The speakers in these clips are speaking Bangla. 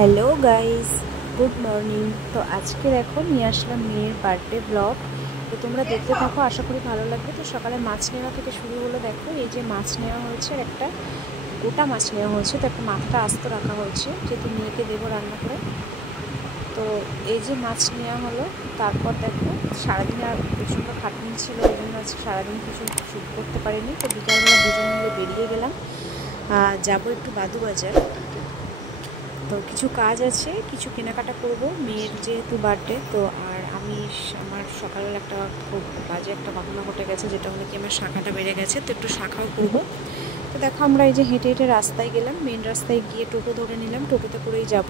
Hello guys, good morning. তো আজকে দেখো নিয়ে আসলাম মেয়ের বার্থডে ব্লগ। তো তোমরা দেখতে থাকো, আশা করি ভালো লাগবে। তো সকালে মাছ নেওয়া থেকে শুরু হলো। দেখো এই যে মাছ নেওয়া হয়েছে, একটা গোটা মাছ নেওয়া হয়েছে। তো একটা মাথাটা আস্ত রাখা হয়েছে, যেহেতু মেয়েকে দেবো রান্না করে। তো এই যে মাছ নেওয়া হলো। তারপর দেখো সারাদিন আর প্রচণ্ড খাটনি ছিল, ওই জন্য আজকে সারাদিন কিছু শ্যুট করতে পারিনি। তো বিকালবেলা দুজন মিলে বেরিয়ে গেলাম, যাবো একটু বাদু বাজার। তো কিছু কাজ আছে, কিছু কেনাকাটা করব মেয়ের যেহেতু বার্থডে। তো আর আমার সকালবেলা একটা খুব বাজে একটা ঘটনা ঘটে গেছে, যেটা হলো কি আমার শাখাটা বেড়ে গেছে। তো একটু শাখাও করব। তো দেখো আমরা এই যে হেঁটে হেঁটে রাস্তায় গেলাম, মেন রাস্তায় গিয়ে টোটো ধরে নিলাম, টোটোতে করেই যাব।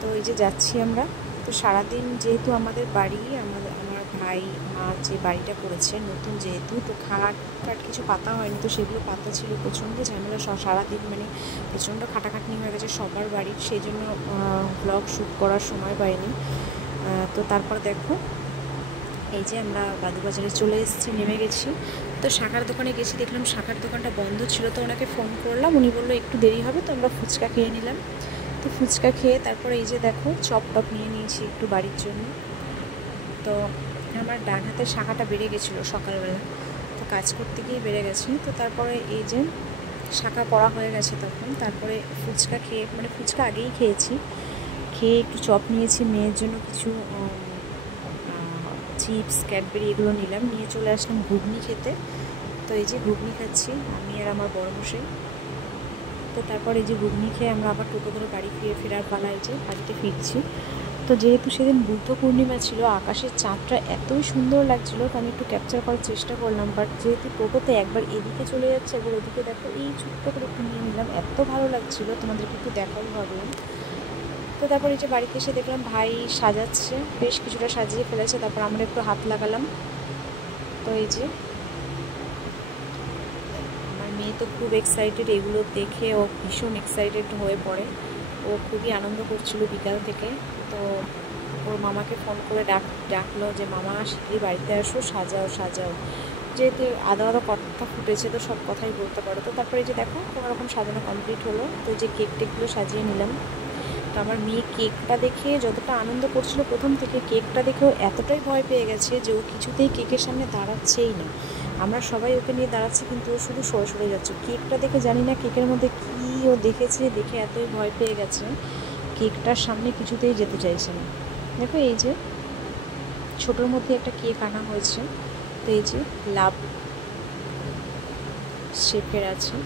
তো এই যে যাচ্ছি আমরা। তো সারাদিন যেহেতু আমাদের বাড়ি, আমার ভাই মা যে বাড়িটা করেছে নতুন, যেহেতু তো খাট কিছু পাতা হয়নি, তো সেগুলো পাতা ছিল, প্রচণ্ড ঝামেলা। সারাদিন মানে প্রচণ্ড খাটাখাটনি হয়ে গেছে সবার বাড়ির, সেই জন্য ব্লগ শ্যুট করার সময় পাইনি। তো তারপর দেখো এই যে আমরা বাদুবাজারে চলে এসেছি, নেমে গেছি। তো শাখার দোকানে গেছি, দেখলাম শাখার দোকানটা বন্ধ ছিল। তো ওনাকে ফোন করলাম, উনি বললো একটু দেরি হবে। তো আমরা ফুচকা খেয়ে নিলাম। তো ফুচকা খেয়ে তারপরে এই যে দেখো চপ টপ নিয়ে নিয়েছি একটু বাড়ির জন্য। তো আমার ডান হাতের শাখাটা বেড়ে গেছিলো সকালবেলা, তো কাজ করতে গিয়ে বেড়ে গেছে। তো তারপরে এই যে শাখা পড়া হয়ে গেছে তখন, তারপরে ফুচকা খেয়ে, মানে ফুচকা আগেই খেয়েছি, খেয়ে একটু চপ নিয়েছি মেয়ের জন্য, কিছু চিপস ক্যাডবেরি এগুলো নিলাম, নিয়ে চলে আসলাম ঘুগনি খেতে। তো এই যে ঘুগনি খাচ্ছি আমি আর আমার বড় মশাই। তো তারপর এই যে ঘুগনি খেয়ে আমরা আবার টোটো করে বাড়ি ফেরার পালা, এই যে বাড়িতে ফিরছি। তো যেহেতু সেদিন বুদ্ধ পূর্ণিমা ছিল, আকাশের চাঁদটা এতই সুন্দর লাগছিলো, তো আমি একটু ক্যাপচার করার চেষ্টা করলাম। বাট যেহেতু টোটোতে একবার এদিকে চলে যাচ্ছে, একবার ওদিকে দেখো, এই ছোট্ট করে একটু নিয়ে নিলাম, এত ভালো লাগছিলো, তোমাদেরকে একটু দেখাই ভাবলাম। তো তারপর এই যে বাড়িতে এসে দেখলাম ভাই সাজাচ্ছে, বেশ কিছুটা সাজিয়ে ফেলেছে। তারপর আমরা একটু হাত লাগালাম। তো এই যে আমার মেয়ে তো খুব এক্সাইটেড, এগুলো দেখে ও ভীষণ এক্সাইটেড হয়ে পড়ে। ও খুবই আনন্দ করছিল বিকাল থেকে। তো ওর মামাকে ফোন করে ডাকলো যে মামা শীঘ্রই বাড়িতে আসো, সাজাও সাজাও। যেহেতু আদা আদা কথা ফুটেছে, তো সব কথাই বলতে পারো। তো তারপরে এই যে দেখো কোনোরকম সাজানো কমপ্লিট হলো। তো যে কেক টেকগুলো সাজিয়ে নিলাম। তো আমার মেয়ে কেকটা দেখে যতটা আনন্দ করছিল প্রথম থেকে, কেকটা দেখেও এতটাই ভয় পেয়ে গেছে যে ও কিছুতেই কেকের সামনে দাঁড়াচ্ছেই না। আমরা সবাই ওকে নিয়ে দাঁড়াচ্ছি, কিন্তু ও শুধু সরে সরে যাচ্ছে। কেকটা দেখে জানি না কেকের মধ্যে কী ও দেখেছে, দেখে এতই ভয় পেয়ে গেছে, কেকটার সামনে কিছুতেই যেতে চাইছে না। দেখো এই যে ছোটোর মধ্যে একটা কেক আনা হয়েছে। তো এই যে লাভ শেপের আছে।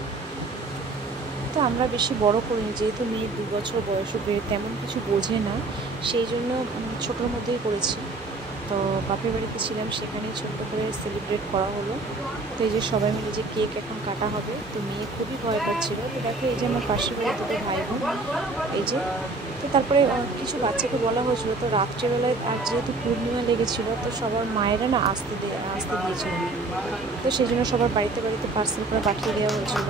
তো আমরা বেশি বড় করিনি, যেহেতু মেয়ে 2 বছর বয়সে, তেমন কিছু বোঝে না, সেই জন্য ছোটোর মধ্যেই করেছি। তো বাপের বাড়িতে ছিলাম, সেখানেই ছোট্ট করে সেলিব্রেট করা হলো। তো এই যে সবাই মিলে যে কেক এখন কাটা হবে, তো মেয়ে খুবই ভয় পাচ্ছিল। তো দেখো এই যে আমার পাশের বাড়ির দুটো ভাই বোন, এই যে। তো তারপরে কিছু বাচ্চাকে বলা হয়েছিল, তো রাত্রেবেলায় আর যেহেতু পূর্ণিমা লেগেছিল, তো সবার মায়েরা না আসতে দিয়েছিলেন। তো সেই জন্য সবার বাড়িতে বাড়িতে পার্সেল করে পাঠিয়ে দেওয়া হয়েছিল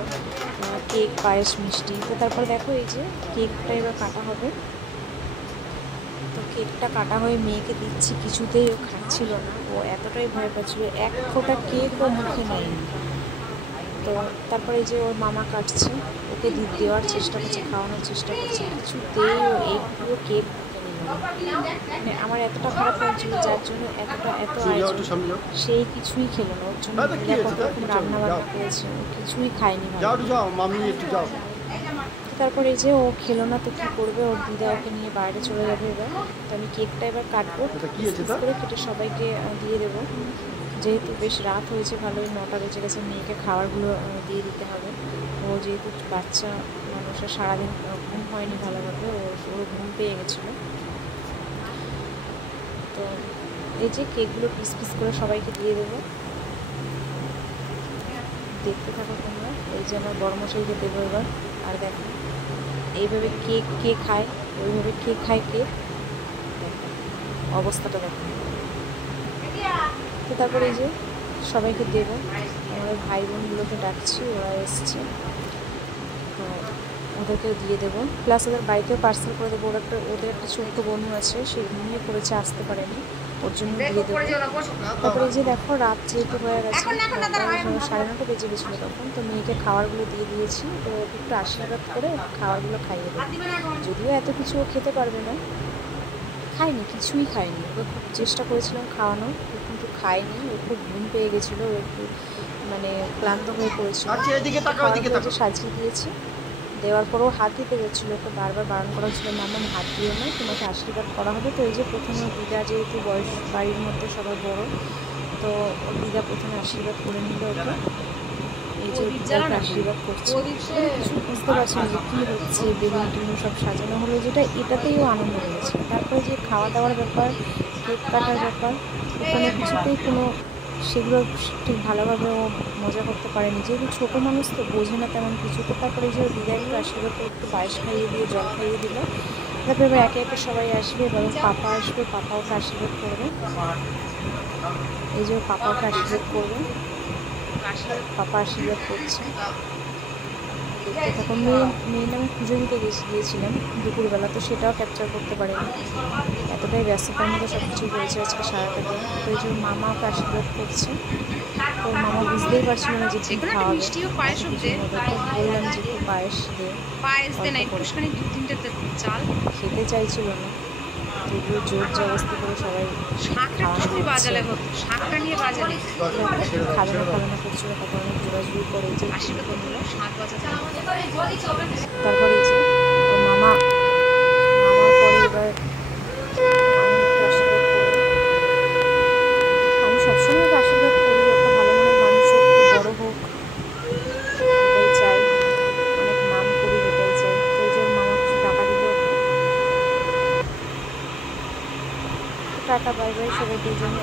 কেক, পায়েস, মিষ্টি। তো তারপরে দেখো এই যে কেকটা এবার কাটা হবে। তো কেকটা কাটা হয়ে মেয়েকে দিচ্ছি, কিছুতেই ও খাচ্ছিল না, ও এতটাই ভয় পাচ্ছিল, এক ফোঁটা কেক ও মুখে নেয়নি। তো তারপরে এই যে ওর মামা কাটছে, ওকে দেওয়ার চেষ্টা করছে, খাওয়ানোর চেষ্টা করছে, কিছুতেই ও একটুও কেক মুখে নিল না। মানে আমার এতটা খারাপ লাগছিল, যার জন্য এত আয়োজন, সেই কিছুই খেলো না। ওর জন্য কত রকম রান্না বান্না করেছে, ও কিছুই খায়নি ভালো। তারপর এই যে ও খেলো না, তো কী করবে, ওর দিদা ওকে নিয়ে বাইরে চলে যাবে এবার। তো আমি কেকটা এবার কাটবো, পিস করে কেটে সবাইকে দিয়ে দেবো। যেহেতু বেশ রাত হয়েছে, ভালোই 9টা বেজে গেছে, মেয়েকে খাবারগুলো দিয়ে দিতে হবে। ও যেহেতু বাচ্চা মানুষের সারাদিন ঘুম হয়নি ভালোভাবে, ওর ঘুম পেয়ে গেছিলো। তো এই যে কেকগুলো পিস পিস করে সবাইকে দিয়ে দেবো, দেখতে থাকো তোমরা। এই যে আমার বড় মশাইকে দেবো এবার। আর দেখো এইভাবে কে খায়, ওইভাবে কে খায় কেক, দেখো অবস্থাটা দেখো। তো তারপরে এই যে সবাইকে দেবো, আমাদের ভাই বোনগুলোকে ডাকছি, ওরা এসছে, তো ওদেরকেও দিয়ে দেবো। প্লাস ওদের বাড়িতেও পার্সেল করে দেবো। ওদের একটা ছোট্ট বন্ধু আছে, সে ঘুমিয়ে পড়েছে, আসতে পারেনি, ওর জন্য দিয়ে দেবো। তারপরে এই যে দেখো রাত যেহেতু হয়ে গেছে, 9:30 বেজে গেছিলো তখন, তো মেয়েকে খাবারগুলো দিয়ে দিয়েছি। তো একটু আশীর্বাদ করে খাবারগুলো খাইয়ে দেবো, যদি যদিও এত কিছু ও খেতে পারবে না, খায়নি, কিছুই খায়নি। ওকে খুব চেষ্টা করেছিলাম খাওয়ানোর, কিন্তু খায়নি। ও খুব ঘুম পেয়ে গেছিলো, ও একটু মানে ক্লান্ত হয়ে পড়েছিল। খাওয়ার পরে যে সাজিয়ে দিয়েছি, দেওয়ার পরেও হাত দিতে যাচ্ছিলো, ওকে বারবার বারণ করা হচ্ছিলো, মামা হাত দিও না, তোমাকে আশীর্বাদ করা হবে। তো এই যে প্রথমে ওর দিদা, যেহেতু বয়স বাড়ির মধ্যে সবাই বড়, তো ওর দিদা প্রথমে আশীর্বাদ করে নিল ওকে। এই যে দিদাকে আশীর্বাদ করছে, কিছু বুঝতে পারছি না যে কী হচ্ছে। বেলুন টেলুন সব সাজানো হলো, যেটা এটাতেই ও আনন্দ পেয়েছে। তারপরে যে খাওয়া দাওয়ার ব্যাপার, কেক কাটার ব্যাপার, ওখানে কিছুতেই কোনো সেগুলো ঠিক ভালোভাবে ও মজা করতে পারেনি, যেহেতু ছোটো মানুষ তো বোঝে না তেমন কিছু। তো তারপরে এই যে দিদা একটু আশীর্বাদ করে একটু পায়েস খাইয়ে দিয়ে জল খাইয়ে দিল। তারপরে এবার একে একে সবাই আসবে, এবার ওর পাপা আসবে, পাপা ওকে আশীর্বাদ করবে। এই যে পাপা ওকে আশীর্বাদ করবে, পাপা আশীর্বাদ করছে। তখন মেয়ের নামে পুজো দিতে গিয়েছিলাম দুপুরবেলা, তো সেটাও ক্যাপচার করতে পারিনি, এতটাই ব্যস্ততার মধ্যে সব কিছু হয়েছে আজকে সারাটা দিন। তো এই যে মামা ওকে আশীর্বাদ করছে, তো মামা বুঝতেই পারছিল না যে কী খাওয়াবে, বললাম যে একটু পায়েস দে, খেতে চাইছিল না, তবুও জোর জবরদস্তি করে সবাই খাওয়ানো করছিল। তারপর অনেক জোরাজুরি করে যে তারপরে যে মামার পরে এবার আমি একটু আশীর্বাদ করি। আমি সবসময় ওকে আশীর্বাদ করি, একটা ভালো মনের মানুষ হোক, বড় হোক, এটাই চাই, অনেক নাম করি, এটাই চাই। তো এই যে মামা কিছু টাকা দিল ওকে। টাটা, বাই বাই, সবাইকে এই জন্য